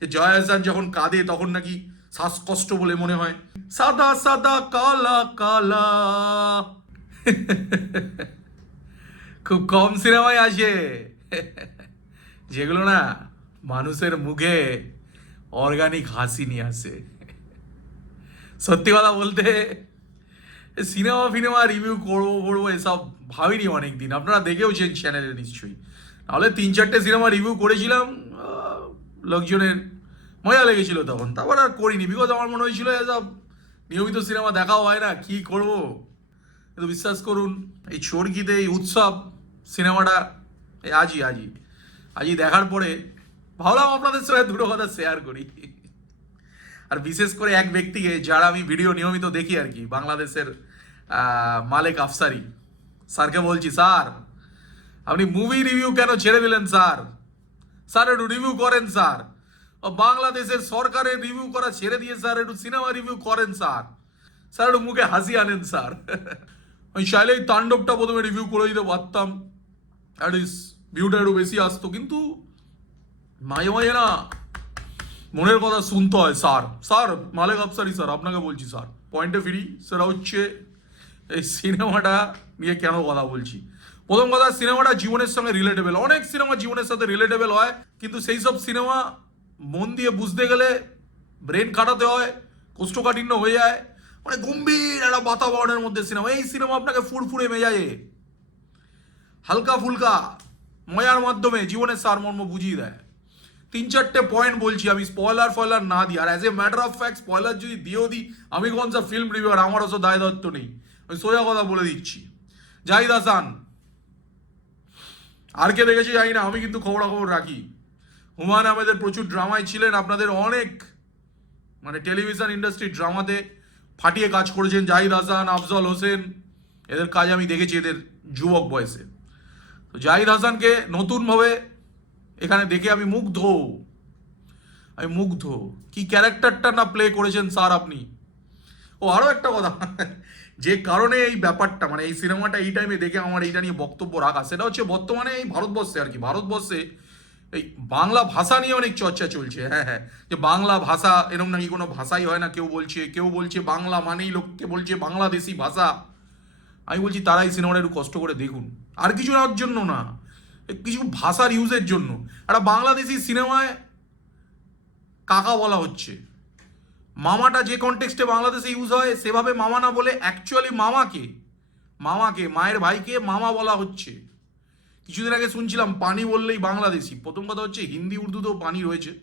যে জয়া আহসান যখন কাঁদে, তখন নাকি শ্বাসকষ্ট বলে মনে হয়। সাদা সাদা, কালা কালা। খুব কম সিনেমায় আসে। যেগুলো না মানুষের মুখে অর্গানিক হাসি নিয়ে আসে। সত্যি কথা বলতে, সিনেমা, ফিনেমা রিভিউ করব করব এসব ভাবিনি অনেক দিন আপনারা দেখেওছেন চ্যানেলে নিশ্চয়ই। তাহলে তিন চারটে সিনেমা রিভিউ করেছিলাম লোকজনের মজা লেগেছিল তখন। তারপর আর করিনি। বিকজ আমার মনে হয়েছিল এসব নিয়মিত সিনেমা দেখাও হয় না, কি করব? কিন্তু বিশ্বাস করুন, এই চরকিতে, এই উৎসব সিনেমাটা, এই আজই আজই আজই দেখার পরে ভাবলাম আপনাদের সঙ্গে দুটো কথা শেয়ার করি। আর বিশেষ করে এক ব্যক্তিকে যারা আমি ভিডিও নিয়মিত দেখি আর কি, বাংলাদেশের মালেক আফসারি। স্যারকে বলছি, স্যার, আপনি মুভি রিভিউ কেন ছেড়ে দিলেন, স্যার? স্যার, একটু রিভিউ করেন, স্যার। বাংলাদেশের সরকারের রিভিউ করা ছেড়ে দিয়ে, স্যার, একটু সিনেমা রিভিউ করেন, স্যার। স্যার, একটু মুখে হাসি আনেন, স্যার। আমি চাইলে এই তাণ্ডবটা প্রথমে রিভিউ করে দিতে পারতাম। ভিউটা একটু বেশি আসতো। কিন্তু মাঝে মাঝে না, মনের কথা শুনতে হয়, sir. Sir, Malek Afsari, sir, আপনাকে বলছি, স্যার। পয়েন্টে ফিরি সেটা হচ্ছে এই সিনেমাটা নিয়ে কেন কথা বলছি? প্রথম কথা, সিনেমাটা জীবনের সঙ্গে রিলেটেবল অনেক সিনেমা জীবনের সাথে রিলেটেবল হয়, কিন্তু সেই সব সিনেমা মন দিয়ে বুঝতে গেলে ব্রেন কাটাতে হয়, কোষ্ঠকাঠিন্য হয়ে যায়। মানে গম্ভীর একটা বাতাবরণের মধ্যে সিনেমা। এই সিনেমা আপনাকে ফুরফুরে মেজাজে, হালকা ফুলকা মজার মাধ্যমে জীবনের সারমর্ম বুঝিয়ে দেয়। তিন চারটে পয়েন্ট বলছি আমি স্পয়লার ফয়লার না দিই। আর as a matter of fact spoiler যদি দিয়েও দিই, আমি কোন ফিল্ম রিভিউয়ার আমার অত দায় দত্ত নেই। আমি সোজা কথা বলে দিচ্ছি। জাহিদ হাসান আর কে দেখেছি জানি না, আমি কিন্তু খবরাখবর রাখি। হুমায়ুন আহমেদের প্রচুর ড্রামায় ছিলেন, আপনাদের অনেক মানে টেলিভিশন ইন্ডাস্ট্রি ড্রামাতে ফাটিয়ে কাজ করেছেন জাহিদ হাসান, আফজল হোসেন, এদের কাজ আমি দেখেছি এদের যুবক বয়সে। তো জাহিদ হাসানকে নতুনভাবে এখানে দেখে আমি মুগ্ধ। আমি মুগ্ধ। কি ক্যারেক্টারটা না প্লে করেছেন স্যার আপনি? ও আরও একটা কথা। যে কারণে এই ব্যাপারটা মানে এই সিনেমাটা এই টাইমে দেখে আমার এইটা নিয়ে বক্তব্য রাখা। সেটা হচ্ছে বর্তমানে এই ভারতবর্ষে আর কি, ভারতবর্ষে এই বাংলা ভাষা নিয়ে অনেক চর্চা চলছে। হ্যাঁ হ্যাঁ যে বাংলা ভাষা এরকম নাকি কোনো ভাষাই হয় না, কেউ বলছে কেউ বলছে বাংলা মানেই লোককে বলছে বাংলাদেশি ভাষা। আমি বলছি তারা এই সিনেমাটা একটু কষ্ট করে দেখুন। আর কিছু নেওয়ার জন্য না কিছু ভাষার ইউজের জন্য। একটা বাংলাদেশি সিনেমায় কাকা বলা হচ্ছে। মামাটা যে কনটেক্সটে বাংলাদেশে ইউজ হয়, সেভাবে মামা না বলে অ্যাকচুয়ালি মামাকে মামাকে, মায়ের ভাইকে মামা বলা হচ্ছে। কিছুদিন আগে শুনছিলাম, পানি বললেই বাংলাদেশি। প্রথম কথা হচ্ছে, হিন্দি, উর্দুতেও পানি রয়েছে।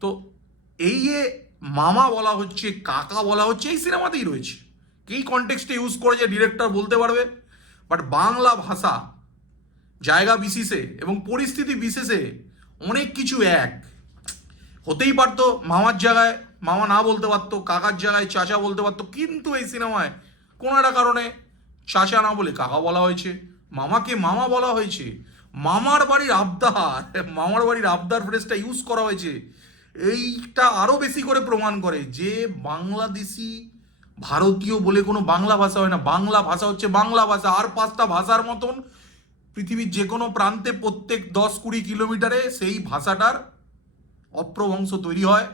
তো এই যে মামা বলা হচ্ছে, কাকা বলা হচ্ছে, এই সিনেমাতেই রয়েছে। এই কনটেক্সটে ইউজ করে যে ডিরেক্টর বলতে পারবে? বাট বাংলা ভাষা, জায়গা বিশেষে এবং পরিস্থিতি বিশেষে অনেক কিছু এক। হতেই পারতো মামার জায়গায় মামা না বলতে পারতো, কাকার জায়গায় চাচা বলতে পারতো, কিন্তু এই সিনেমায় কোনো একটা কারণে চাচা না বলে কাকা বলা হয়েছে, মামাকে মামা বলা হয়েছে, মামার বাড়ির আবদার, মামার বাড়ির আবদার ফ্রেজটা ইউজ করা হয়েছে, এইটা আরও বেশি করে প্রমাণ করে যে বাংলাদেশি ভারতীয় বলে কোনো বাংলা ভাষা হয় না, বাংলা ভাষা হচ্ছে বাংলা ভাষা, আর পাঁচটা ভাষার মতন পৃথিবীর যে কোনো প্রান্তে প্রত্যেক দশ কুড়ি কিলোমিটারে সেই ভাষাটার অপ্রবংশ তৈরি হয়।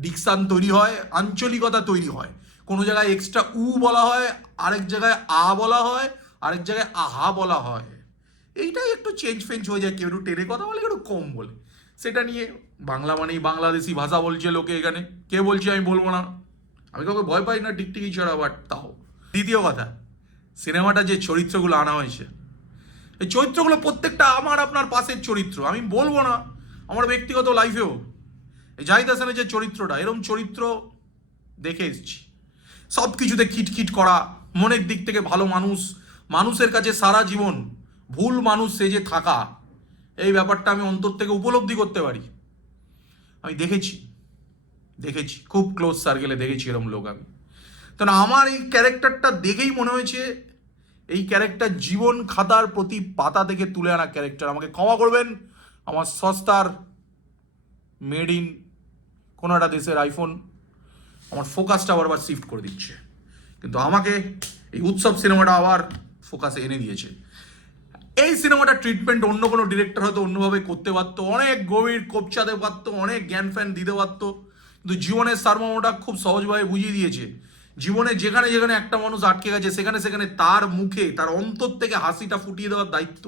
ডিকশান তৈরি হয়, আঞ্চলিকতা তৈরি হয়। কোনো জায়গায় এক্সট্রা উ বলা হয়, আরেক জায়গায় আ বলা হয়, আরেক জায়গায় আহা বলা হয়। এইটাই একটু চেঞ্জ ফেঞ্জ হয়ে যায়, কেউ একটু টেনে কথা বলে একটু কম বলে। সেটা নিয়ে বাংলা মানেই বাংলাদেশি ভাষা বলছে লোকে এখানে। কে বলছে আমি বলব না। আমি কাউকে ভয় পাই না, টিকটিকি ছড়া বাট তাও। দ্বিতীয় কথা, সিনেমাটা যে চরিত্রগুলো আনা হয়েছে, এই চরিত্রগুলো প্রত্যেকটা আমার, আপনার পাশের চরিত্র। আমি বলব না, আমার ব্যক্তিগত লাইফেও এই জাহিদ হাসানের যে চরিত্রটা, এরম চরিত্র দেখে এসছি। সব কিছুতে খিটখিট করা, মনের দিক থেকে ভালো মানুষ, মানুষের কাছে সারা জীবন ভুল মানুষ সেজে থাকা, এই ব্যাপারটা আমি অন্তর থেকে উপলব্ধি করতে পারি। আমি দেখেছি দেখেছি, খুব ক্লোজ সার্কেলে দেখেছি এরম লোক আমি। তো না আমার এই ক্যারেক্টারটা দেখেই মনে হয়েছে, এই ক্যারেক্টার জীবন খাতার প্রতি পাতা থেকে তুলে আনা ক্যারেক্টার। আমাকে ক্ষমা করবেন, আমার সস্তার মেড ইন কোনো একটা দেশের আইফোন আমার ফোকাসটা আবার আবার শিফট করে দিচ্ছে। কিন্তু আমাকে এই উৎসব সিনেমাটা আবার ফোকাসে এনে দিয়েছে। এই সিনেমাটা ট্রিটমেন্ট অন্য কোনো ডিরেক্টর হয়তো অন্যভাবে করতে পারতো, অনেক গভীর কোপচাতে পারতো, অনেক জ্ঞান ফ্যান দিতে পারতো, কিন্তু জীবনের সারমর্মটা খুব সহজভাবে বুঝিয়ে দিয়েছে। জীবনে যেখানে যেখানে একটা মানুষ আটকে গেছে, সেখানে সেখানে তার মুখে, তার অন্তর থেকে হাসিটা ফুটিয়ে দেওয়ার দায়িত্ব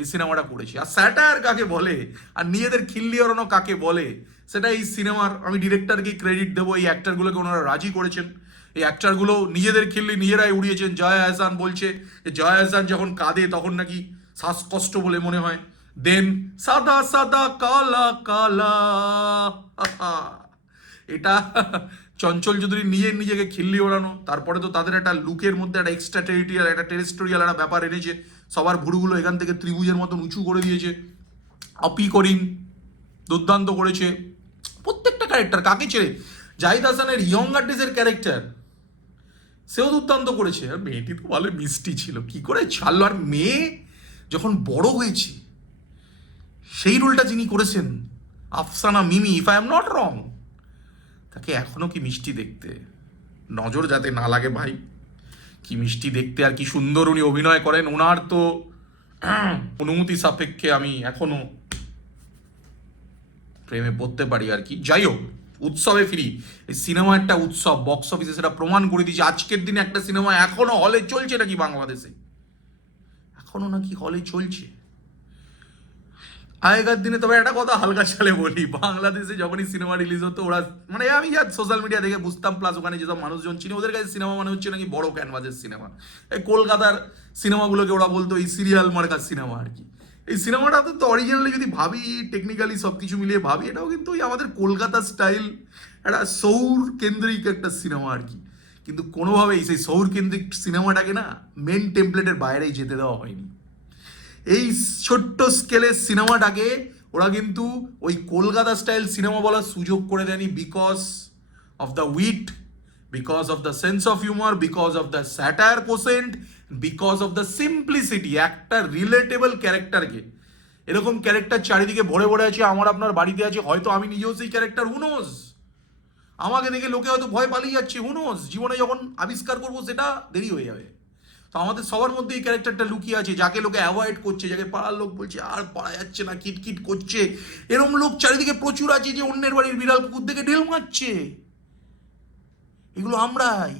এই সিনেমাটা করেছে। আর স্যাটায়ার কাকে বলে? আর নিজেদের খিল্লি ওড়ানো কাকে বলে? সেটা এই সিনেমার আমি ডিরেক্টরকে ক্রেডিট দেবো। এই অ্যাক্টারগুলোকে ওনারা রাজি করেছেন। এই অ্যাক্টারগুলো নিজেদের খিল্লি নিজেরাই উড়িয়েছেন। জয়া আহসান বলছে যে, জয়া আহসান যখন কাঁদে তখন নাকি শ্বাসকষ্ট বলে মনে হয়। দেন সাদা সাদা কালা কালা। এটা চঞ্চল চৌধুরী নিজে নিজেকে খিল্লি ওড়ানো, তারপরে তো তাদের একটা লুকের মধ্যে একটা এক্সট্রা টেরিটোরিয়াল একটা টেরিস্টোরিয়াল একটা ব্যাপার এনেছে। সবার ভুরুগুলো এখান থেকে ত্রিভুজের মতন উঁচু করে দিয়েছে। অপি করিম দুর্দান্ত করেছে। প্রত্যেকটা ক্যারেক্টার কাকে ছেড়ে? জাহিদ হাসানের ইয়ং আর্টিস্টের ক্যারেক্টার সেও দুর্দান্ত করেছে। আর মেয়েটি তো ভালো মিষ্টি ছিল। কি করে ছাড়লো? আর মেয়ে যখন বড় হয়েছে, সেই রোলটা যিনি করেছেন, Afsana Mimi if I am not wrong তাকে এখনও কি মিষ্টি দেখতে? নজর যাতে না লাগে ভাই। কি মিষ্টি দেখতে আর কি সুন্দর উনি অভিনয় করেন। ওনার তো অনুমতি সাপেক্ষে আমি এখনও প্রেমে পড়তে পারি আর কি। যাই হোক, উৎসবে ফিরি। এই সিনেমা একটা উৎসব বক্স অফিসে সেটা প্রমাণ করে দিয়েছে আজকের দিনে একটা সিনেমা এখনও হলে চলছে নাকি বাংলাদেশে? এখনও নাকি হলে চলছে? আগেকার দিনে তবে একটা কথা হালকা চালে বলি, বাংলাদেশে যখনই সিনেমা রিলিজ হতো, ওরা মানে আমি যা সোশ্যাল মিডিয়া দেখে বুঝতাম প্লাস ওখানে যেসব মানুষজন চিনি, ওদের কাছে সিনেমা মানে হচ্ছে নাকি বড় ক্যানভাসের সিনেমা এই কলকাতার সিনেমাগুলোকে ওরা বলতো, এই সিরিয়াল মার্কার সিনেমা আর কি। এই সিনেমাটা তো অরিজিনালি যদি ভাবি টেকনিক্যালি সব কিছু মিলিয়ে ভাবি, এটাও কিন্তু ওই আমাদের কলকাতা স্টাইল একটা সৌর কেন্দ্রিক একটা সিনেমা আর কি। কিন্তু কোনোভাবেই সেই সৌর কেন্দ্রিক সিনেমাটাকে না মেন টেমপ্লেটের বাইরেই যেতে দেওয়া হয়নি। এই ছোট্ট স্কেলের সিনেমাটাকে ওরা কিন্তু ওই কলকাতা স্টাইল সিনেমা বলার সুযোগ করে দেয়নি because of the wit because of the sense of humour because of the satire quotient because of the simplicity একটা রিলেটেবল ক্যারেক্টারকে এরকম ক্যারেক্টার চারিদিকে ভরে ভরে আছে, আমার আপনার বাড়িতে আছে, হয়তো আমি নিজেও সেই ক্যারেক্টার হুনোজ আমাকে দেখে লোকে হয়তো ভয় পালিয়ে যাচ্ছে হুনোজ জীবনে যখন আবিষ্কার করব সেটা দেরি হয়ে যাবে। তো আমাদের সবার মধ্যে এই ক্যারেক্টারটা লুকিয়ে আছে, যাকে লোকে অ্যাভয়েড করছে, যাকে পাড়ার লোক বলছে, আর পারা যাচ্ছে না কিটকিট করছে। এরম লোক চারিদিকে প্রচুর আছে যে অন্যের বাড়ির বিড়াল কুকুর দেখে ঢেল মারছে। এগুলো আমরাই।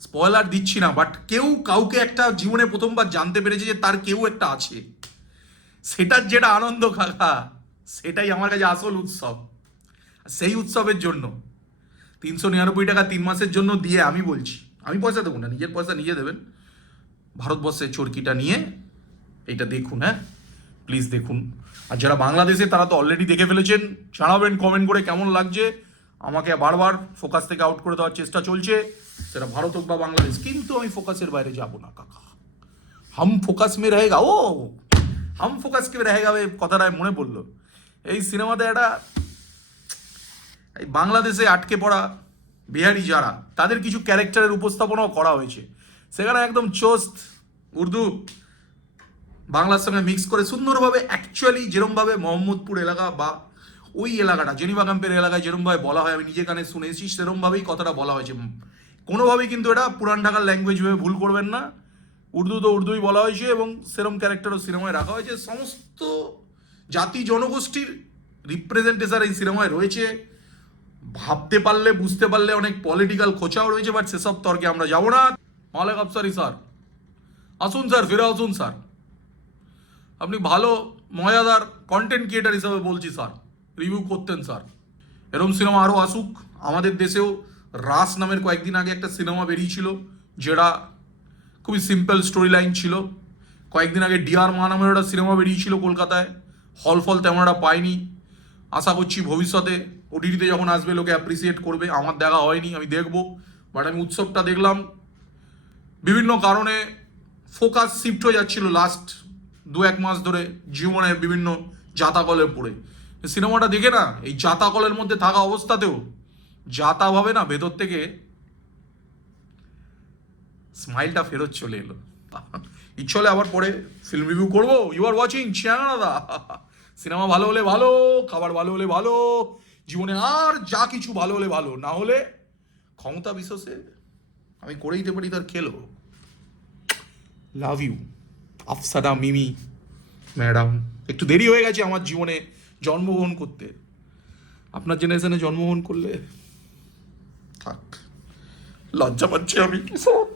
স্পয়লার দিচ্ছি না বাট কেউ কাউকে একটা জীবনে প্রথমবার জানতে পেরেছে যে তার কেউ একটা আছে। সেটার যেটা আনন্দ কাকা, সেটাই আমার কাছে আসল উৎসব। সেই উৎসবের জন্য, তিনশো নিরানব্বই টাকা তিন মাসের জন্য দিয়ে আমি বলছি। আমি পয়সা দেবো না, নিজের পয়সা নিজে দেবেন। ভারতবর্ষের চরকিটা নিয়ে এটা দেখুন হ্যাঁ? প্লিজ দেখুন। আর যারা বাংলাদেশে, তারা তো অলরেডি দেখে ফেলেছেন। জানাবেন কমেন্ট করে কেমন লাগছে। আমাকে বারবার ফোকাস থেকে আউট করে দেওয়ার চেষ্টা চলছে। সেটা ভারত হোক বা বাংলাদেশ, কিন্তু আমি ফোকাসের বাইরে যাব না, কাকা। হাম ফোকাস মে রহেগা, ও! হাম ফোকাস কে রহেগা এ কথাটা মনে পড়ল। এই সিনেমাতে একটা এই বাংলাদেশে আটকে পড়া বিহারি যারা, তাদের কিছু ক্যারেক্টারের উপস্থাপনাও করা হয়েছে। সেখানে একদম চোস্ত উর্দু বাংলার সঙ্গে মিক্স করে সুন্দরভাবে অ্যাকচুয়ালি যেরমভাবে মোহাম্মদপুর এলাকা বা ওই এলাকাটা, জেনিবা ক্যাম্পের এলাকায় যেরমভাবে বলা হয়, আমি নিজে কানে শুনেছি সেরমভাবেই কথাটা বলা হয়েছে। কোনোভাবেই কিন্তু এটা পুরান ঢাকার ল্যাঙ্গুয়েজ ভেবে ভুল করবেন না। উর্দু তো উর্দুই বলা হয়েছে এবং সেরম ক্যারেক্টারও সিনেমায় রাখা হয়েছে। সমস্ত জাতি জনগোষ্ঠীর রিপ্রেজেন্টেশন এই সিনেমায় রয়েছে। ভাবতে পারলে, বুঝতে পারলে অনেক পলিটিক্যাল খোঁচাও রয়েছে বাট সেসব তর্কে আমরা যাব না। মালেক আফসারি স্যার, আসুন স্যার, ফিরে আসুন স্যার। আপনি ভালো, মজাদার কন্টেন্ট ক্রিয়েটার হিসাবে বলছি স্যার রিভিউ করতেন স্যার। এরম সিনেমা আরও আসুক, আমাদের দেশেও রাস নামের কয়েকদিন আগে একটা সিনেমা বেরিয়েছিল, যেটা খুবই সিম্পল স্টোরি লাইন ছিল। কয়েকদিন আগে ডিআর মা নামের একটা সিনেমা বেরিয়েছিল কলকাতায় হল ফল তেমন একটা পাইনি। আশা করছি ভবিষ্যতে ওটিটিতে যখন আসবে, লোকে অ্যাপ্রিসিয়েট করবে। আমার দেখা হয়নি, আমি দেখব। বাট আমি উৎসবটা দেখলাম। বিভিন্ন কারণে ফোকাস শিফট হয়ে যাচ্ছিল লাস্ট দু এক মাস ধরে জীবনের বিভিন্ন জাতাকলে পড়ে। সিনেমাটা দেখে না, এই জাতাকলের মধ্যে থাকা অবস্থাতেও জাতা ভাবে না, ভেতর থেকে স্মাইলটা ফেরত চলে এলো। ইচ্ছে হলে আবার পরে ফিল্ম রিভিউ করব। You are watching the cinema ভালো হলে ভালো, খাবার ভালো হলে ভালো। জীবনে আর যা কিছু ভালো হলে ভালো, না হলে ক্ষমতা বিশ্বাসে আমি করে দিতে পারি তার খেলো love you Afsana Mimi, madam, একটু দেরি হয়ে গেছে আমার জীবনে জন্মগ্রহণ করতে। আপনার জেনারেশনে জন্মগ্রহণ করলে, থাক, লজ্জা পাচ্ছি আমি। সব